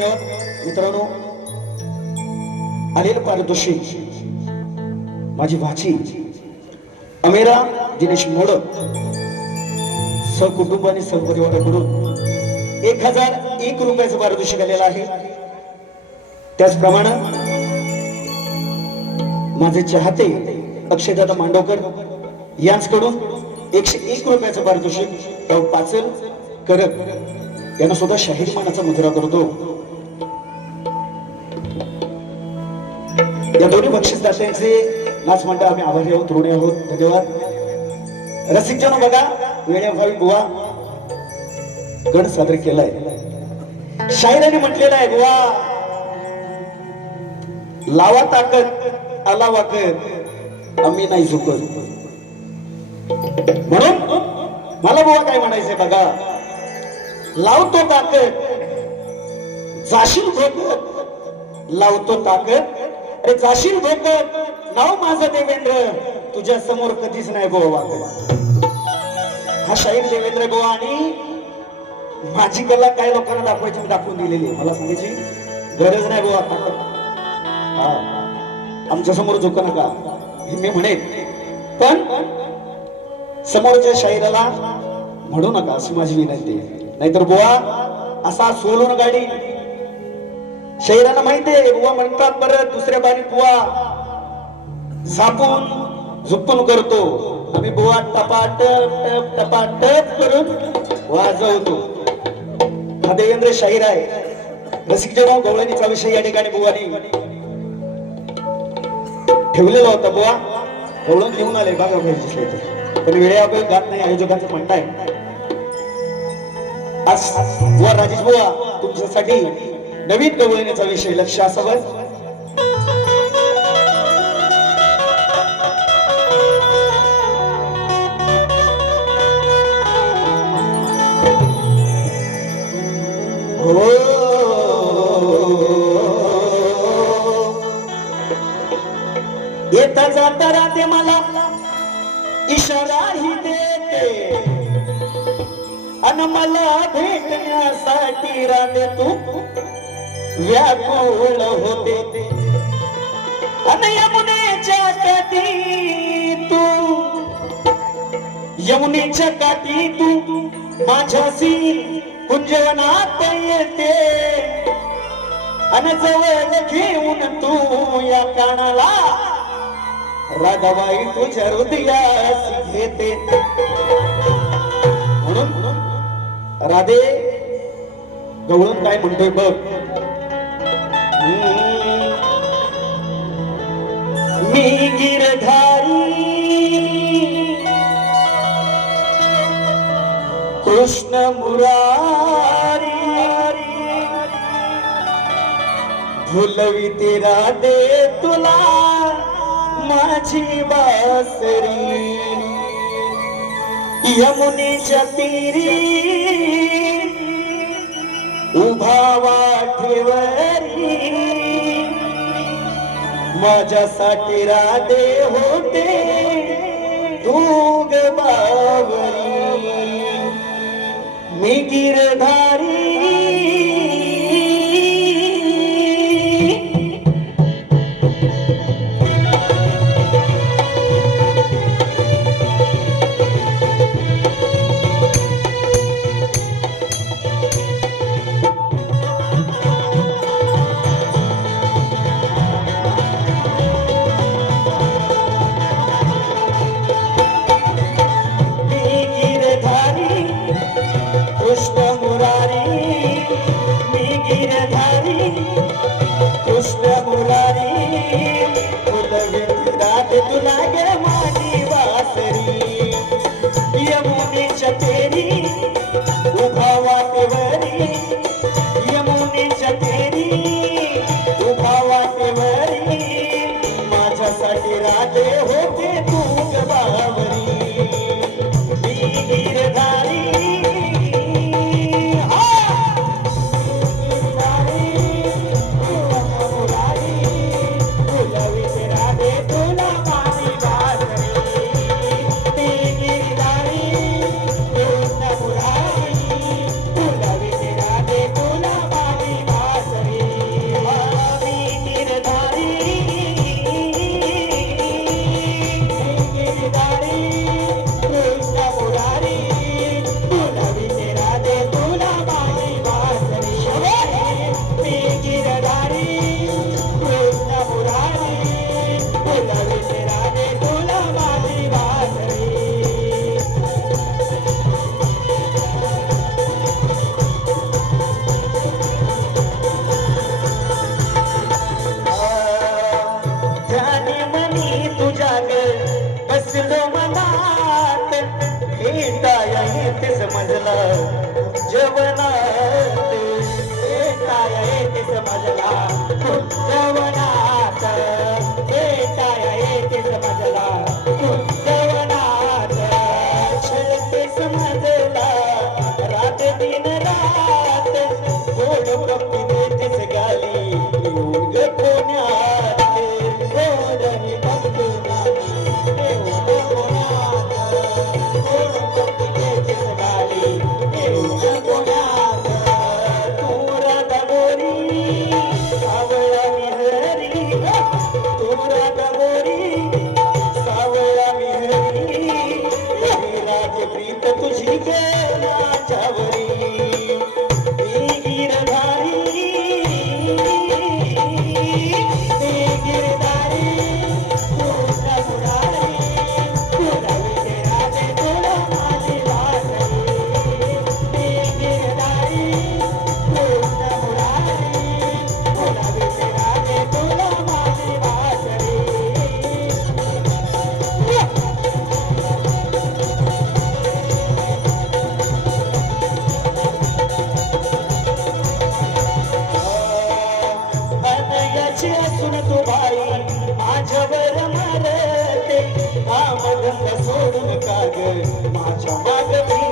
धन्यवाद. मित्रांनो अनिल पारितोषिक माझी भाची अमेरा दिनेश मोडक सहकुटुंब आणि सहपरिवाराकडून एक हजार एक रुपयाचं पारितोषिक आलेलं आहे. त्याचप्रमाणे माझे चाहते अक्षयदादा मांडवकर यांचकडून एकशे एक रुपयाचं पारितोषिक पाचल करत यांना सुद्धा शाहीर मानाचा मुजरा करतो. या दोन्ही बक्षीसदात्यांचे नाच मंडळ आम्ही आभारी आहोत ऋणी आहोत. धन्यवाद. रसिकजन बघा वेळेभावी बुवा. गण सादर केलाय. शाहिराने म्हटलेला आहे बुवा लावा ताकद आला वाकत आम्ही नाही झुकत. म्हणून मला बुवा काय म्हणायचंय बघा लावतो ताकद जाशील धोकत लावतो ताकद अरे जाशील धोकत नाव माझं देवेंद्र. तुझ्या समोर कधीच नाही गोवा हा शाहीर देवेंद्र गोवा आणि माझी कला काय लोकांना दाखवायची मी दाखवून दिलेली मला सांगायची गरज नाही गोवा हा. आमच्यासमोर झोक नका. हे मी म्हणेन. पण समोरच्या शाहिराला म्हणू नका अशी माझी विनंती नाहीतर बुवा असा सोलून गाडी शहराला माहितीये बुवा म्हणतात बरं दुसऱ्या बारीत बुवा झापून झुपून करतो. आम्ही बुवा टपाटप टप टपाटप करून वाजवतो. हा देवेंद्र शाहीर आहे. रसिक जेव्हा गवळणीचा विषय या ठिकाणी बुवानी ठेवलेला होता बुवा. गवळण घेऊन आले बघा पाहिजे पण वेळे आपण गात नाही आयोजकांचं म्हणताय आज बुवा राजेश बुवा तुमच्यासाठी नवीन गवळण्याचा विषय लक्ष असावं. हो. येता जाता राहते मला इशाराही देते. अन मला भेटण्यासाठी राहते तू व्याकुळ होते. अन यमुनेच्या काठी तू यमुनेच्या काठी तू माझ्याशी कुंजवनात येते. अन जवळ घेऊन तू या कानाला राधाबाई तुझ्या हृदयास घेते. म्हणून राधे गवळून काय म्हणतोय बघ. मी गिरधारी कृष्ण मुरारी। भुलवी तेरा दे तुला माझी बासरी। यमुनेच्या तीरी उभा वाठेवरी माझ्यासाठी राधे होते. तू बावरी मी गिरधारी सुन तू भाई माझ्यावर मारते काम सोडून का माझ्या माग